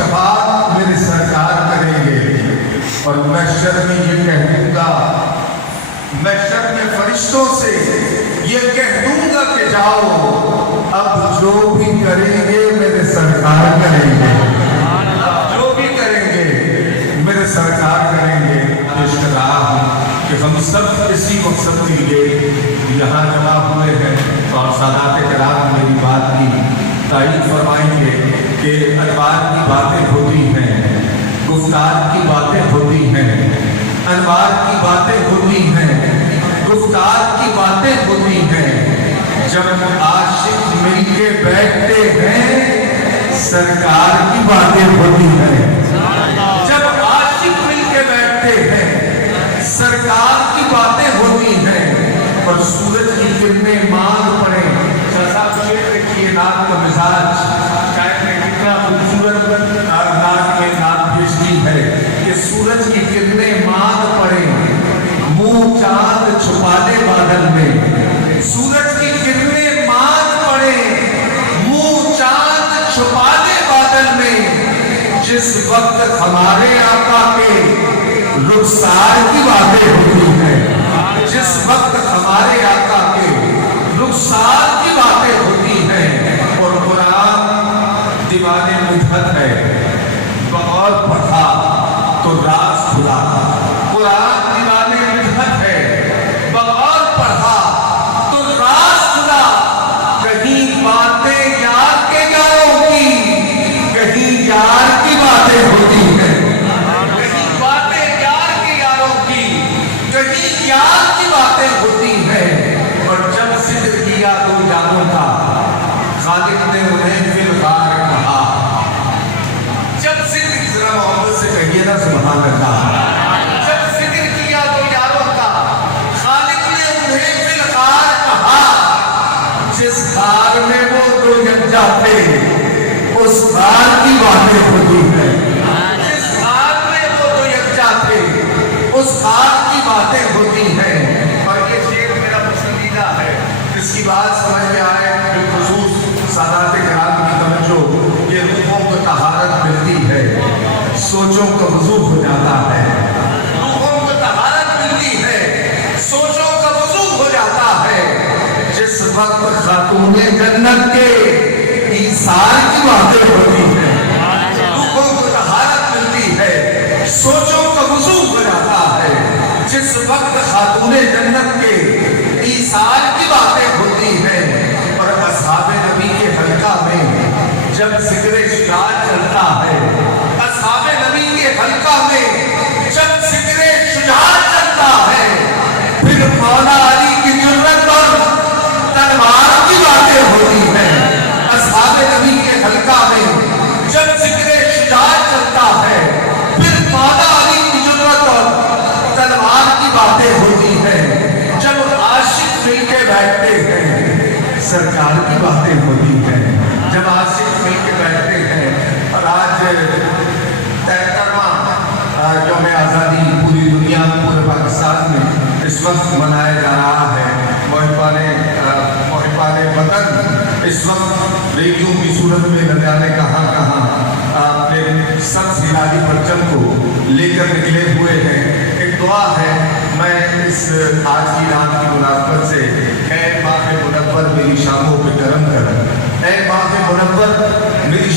شفاعت میرے سرکار کریں گے، اور محشر میں یہ کہہ دوں گا، محشر میں فرشتوں سے یہ کہہ دوں گا کہ جاؤ، اب جو بھی کریں گے میرے سرکار کریں گے، اب جو بھی کریں گے میرے سرکار کریں گے۔ کہ ہم سب اسی مقصد کے لیے یہاں جمع ہوئے ہیں، اور سادات کرام میری بات کی تائید فرمائیں گے کہ انوار کی باتیں ہوتی ہیں، گفتار کی باتیں ہوتی ہیں، انوار کی باتیں ہوتی ہیں، گفتار کی باتیں ہوتی ہیں، جب عاشق مل کے بیٹھتے ہیں سرکار کی باتیں ہوتی ہیں، جب عاشق مل کے بیٹھتے ہیں سرکار کی باتیں ہوتی ہیں، اور سورج کی کرنیں مانگ پڑے۔ شاہ صاحب شعر دیکھیے، نعت کا مزاج شاید نے کتنا خوبصورت نعت میں نعت بھیجتی ہے کہ سورج کی کرنیں مانگ پڑے، منہ چاند چھپا دے بادل میں، سورج کی کرنیں مانگ پڑے، منہ چاند چھپا دے بادل میں، جس وقت ہمارے آقا کے رخسار کی باتیں ہوتی ہیں، جس وقت ہمارے آقا کے رخسار کی باتیں ہوتی ہیں۔ اور قرآن دیوان مدحت ہے، بغور پڑھا تو راز کھلا، قرآن دیوان مدحت ہے، بغور پڑھا تو راز کھلا، کہیں باتیں یار کے یاروں کی، کہیں یار کی باتیں ہوتی ہیں، یار کی باتیں ہوتی ہیں۔ اور جب ذکر کیا دو یاروں کا، خالق نے انہیں فی الغار کہا، جب ذکر، ذرا محبت سے کہیے نا سبحان اللہ، جب ذکر کیا دو یاروں کا، خالق نے انہیں فی الغار کہا، جس غار میں وہ دو یکجا تھے اس غار کی باتیں ہوتی ہیں، جس غار میں وہ دو یکجا تھے اس غار کی باتیں ہوتی ہیں۔ اور یہ شعر میرا پسندیدہ ہے، اس کی بات سمجھ میں آئے بالخصوص سادات کرام کی توجہ، یہ روحوں کو طہارت ملتی ہے، سوچوں کا وضو ہو جاتا ہے، روحوں کو طہارت ملتی ہے، سوچوں کا وضو ہو جاتا ہے، جس وقت خاتون جنت کے ایثار کی باتیں ہوتی ہیں، روحوں کو طہارت ملتی ہے، سوچوں کا وضو ہو جاتا ہے، جس وقت خاتون جنت کے ایثار کی باتیں ہوتی ہیں۔ اور اصحاب نبی کے حلقہ میں جب ذکر شجاعت چلتا ہے، اصحاب نبی کے حلقہ میں جب ذکر شجاعت چلتا ہے، پھر مولا علی کی جرأت اور تلوار کی باتیں ہوتی ہیں۔ اصحاب نبی کے حلقہ میں جب ذکر شجاعت چلتا ہے، پھر مولا علی کی جرأت اور تلوار کی باتیں ہوتی ہیں، جب عاشق مل کے بیٹھتے ہیں سرکار کی باتیں ہوتی ہیں، جب عاشق مل کے بیٹھتے ہیں۔ اور آج 73واں یوم آزادی پوری دنیا میں، پورے پاکستان میں اس وقت منایا جا رہا ہے۔ محبان وطن اس وقت ریڈیو کی صورت میں نہ جانے کہاں کہاں اپنے سبز ہلالی پرچم کو لے کر نکلے ہوئے ہیں۔ ایک دعا ہے، میں اس آج کی رات کی مناسبت سے، اے ماہ منور میری شاموں پہ کرم کر، اے ماہ منور میری